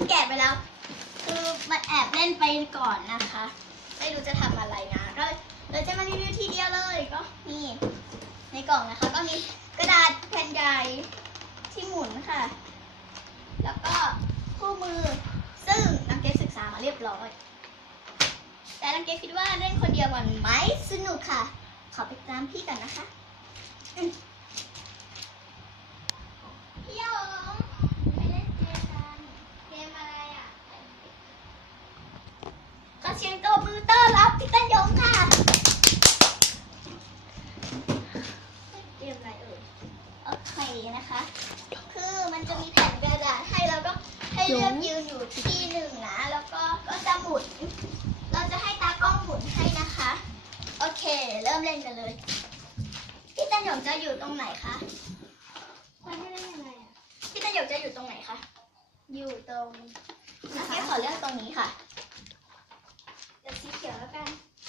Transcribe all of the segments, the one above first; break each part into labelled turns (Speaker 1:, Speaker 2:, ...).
Speaker 1: แกะไปแล้วคือมันแอบเล่นไปก่อนนะคะไม่รู้จะทำอะไรนะก็เลยจะมารีวิวทีเดียวเลยก็นี่ในกล่องนะคะก็มีกระดาษแผ่นใหญ่ที่หมุนค่ะแล้วก็คู่มือซึ่งน้องเกดศึกษามาเรียบร้อยแต่น้องเกดคิดว่าเล่นคนเดียวมันไม่สนุกค่ะขอไปตามพี่กันนะคะพี่หยงไปเล่นเกมกันเกมอะไรอ่ะก็เชียงตัวมือต้อนรับพี่ต้นยงค่ะเกมอะไรเอ่ยโอเคนะคะคือมันจะมีแผ่นกระดาษให้เราก็ให้เลือกยืนอยู่ที่หนึ่งนะแล้วก็จะหมุนเราจะให้ตากล้องหมุนให้นะคะโอเคเริ่มเล่นกันเลยพี่ต้นยงจะอยู่ตรงไหนคะมันให้เล่นยังไงอ่ะพี่ต้นยงจะอยู่ตรงไหนคะอยู่ตรงนะคะขอเลือกตรงนี้ค่ะเดี๋ยวสีเขียวแล้วกัน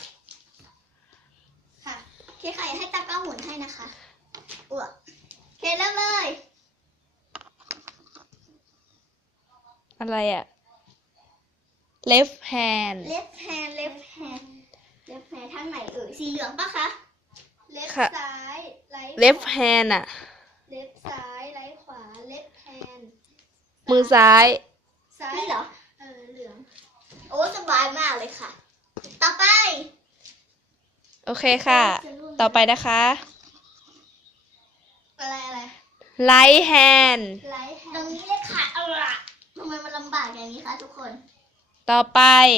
Speaker 1: ค่ะเคค่ะให้ตากล้องหมุนให้นะคะอ้วกเคเริ่มเลย
Speaker 2: อะไรอะ left hand
Speaker 1: left hand left hand left hand ทางไหนเอ่ยสีเหลืองปะคะ left
Speaker 2: ค่ะ
Speaker 1: ซ้ายไลท์
Speaker 2: left hand อะ
Speaker 1: left ซ้ายไลท์ขวา left hand
Speaker 2: มือซ้าย
Speaker 1: ซ้ายเหรอเหลืองโอ้สบายมากเลยค่ะต่อไป
Speaker 2: โอเคค่ะ ต่อไปนะคะ
Speaker 1: อะไร
Speaker 2: right hand
Speaker 1: ไลท์ตรงนี้เลยค่ะเอาล่ะทำไมมันลำบากอย่างนี้คะทุกคน
Speaker 2: ต่อไป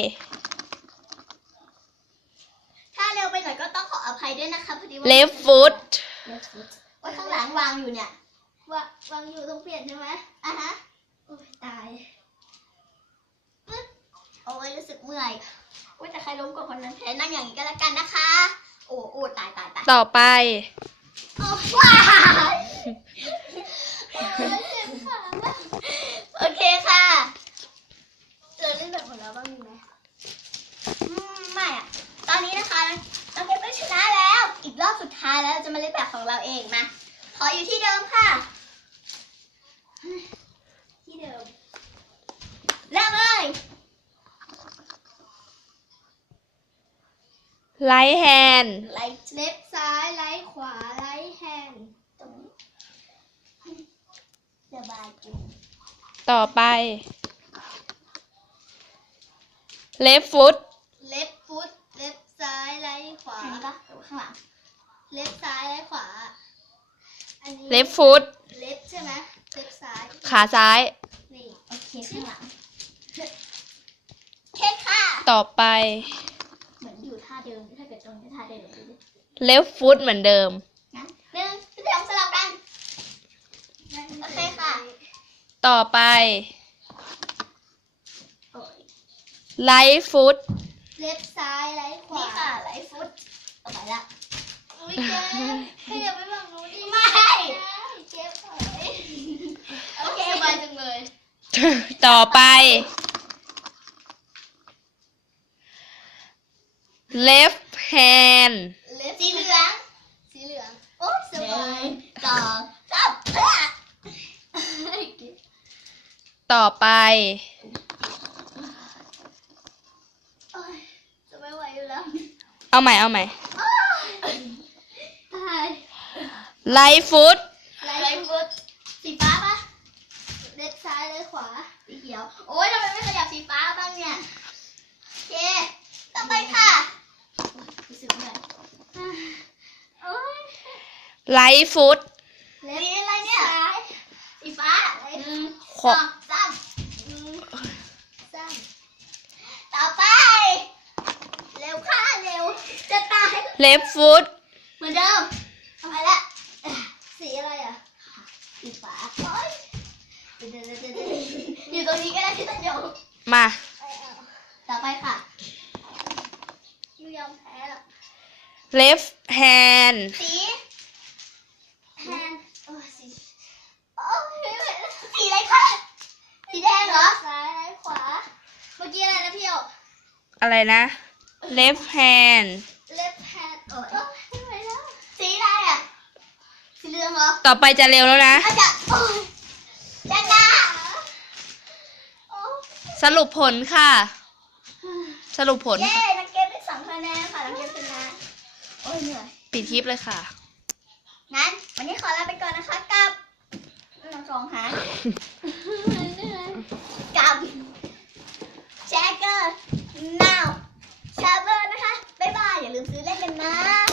Speaker 1: ถ้าเร็วไปหน่อยก็ต้องขออภัยด้วยนะคะพอดีว่า
Speaker 2: left foot
Speaker 1: left foot ไว้ข้างหลังวางอยู่เนี่ยวางอยู่ตรงเปลี่ยนใช่ไหมอ่ะฮะโอ้ยตายปึ๊บโอ้ยรู้สึกเมื่อยโอ้ยแต่ใครล้มกว่าคนนั้นแพ้นั่งอย่างนี้ก็แล้วกันนะคะ โอ้ตาย
Speaker 2: ต่อไป
Speaker 1: โอ้ว้ายโอ้ยเจ็บขาโอเคค่ะเราเล่นแบบของเราบ้างมีไหมไม่อะตอนนี้นะคะน้องเก็บก็ชนะแล้ว อีกรอบสุดท้ายแล้วเราจะมาเล่นแบบของเราเองมาขออยู่ที่เดิมค่ะที่เดิมเริ่มเลย
Speaker 2: right hand
Speaker 1: ไลท์เล็บซ้ายไลท์ขวาไลท์แฮนด์ตรงนี้สบายจุง
Speaker 2: ต่อไป left foot
Speaker 1: เล็บฟุตเล็บซ้ายไลท์ขวาอันนี้ปะหรือข้างหลังเล็บซ้ายไลท์ขวาอันนี้
Speaker 2: left foot
Speaker 1: เล็บใช่ไหมเล็บซ้าย
Speaker 2: ขาซ้าย
Speaker 1: นี่โอเคข้างหลังเคค่ะ
Speaker 2: ต่อไป
Speaker 1: เหมือนอยู่ท่าเดิมถ้าเกิดตรงนี้ท่าเดิมดูดิ
Speaker 2: left foot เหมือนเดิม
Speaker 1: งั้นหนึ่งสองสลับกันโอเคค่ะ
Speaker 2: ต่อไป
Speaker 1: โอ้ย
Speaker 2: right foot
Speaker 1: เล็บซ้ายไลท์ขวานี่ค่ะไลท์ฟุตต่อไปละอุ้ยเจ๊ขยับไปฝั่งนู้นดิไม่เจ๊ถอยโอเคสบายจังเลย
Speaker 2: ต่อไป left hand
Speaker 1: เล็บสีเหลืองโอ้สบายต่อจับเพื่อ
Speaker 2: ต่อไป
Speaker 1: โอ้ยจะไม่ไหวอยู่แล้ว
Speaker 2: เอาใหม่
Speaker 1: ตาย
Speaker 2: right foot
Speaker 1: ไลท์ฟุตสีฟ้าปะเล็บซ้ายเล็บขวาสีเขียวโอ้ยทำไมไม่ขยับสีฟ้าบ้างเนี่ยโอเคต่อไปค่ะรู้สึกเหนื่อยโอ้ย
Speaker 2: right foot
Speaker 1: เล็บอะไรเนี่ยสีฟ้า
Speaker 2: ขวา
Speaker 1: สามต่อไปเร็วค่ะเร็วจะตาย
Speaker 2: left foot
Speaker 1: เหมือนเดิมทำไมละสีอะไรอ่ะสีฟ้าโอ้ยอยู่ตรงนี้ก็ได้ที่ตันยง
Speaker 2: มา
Speaker 1: ต่อไปค่ะยูยอมแพ้แล้ว
Speaker 2: left hand
Speaker 1: สีแทนโอ้สีโอ้ยสีอะไรคะสีแดงเหรอซ้ายขวาเมื่อกี้อะไรนะพี่โอ
Speaker 2: อะไรนะ left hand
Speaker 1: left hand โอ้ยไม่ไหวแล้วสีอะไรอ่ะสีเหลืองเหรอ
Speaker 2: ต่อไปจะเร็วแล้วนะ
Speaker 1: อาจารย์โอ้ยชนะโอ้
Speaker 2: รุปผลค่ะ สรุปผล
Speaker 1: เย้นักเกมได้2 คะแนนค่ะนักเกมชนะโอ้ยเหนื่อย
Speaker 2: ปิดคลิปเลยค่ะ
Speaker 1: งั้นวันนี้ขอลาไปก่อนนะคะกับ2 หางกับแจ็คเกอร์นาวชาเบอร์นะคะบ๊ายบายอย่าลืมซื้อเล่นกันนะ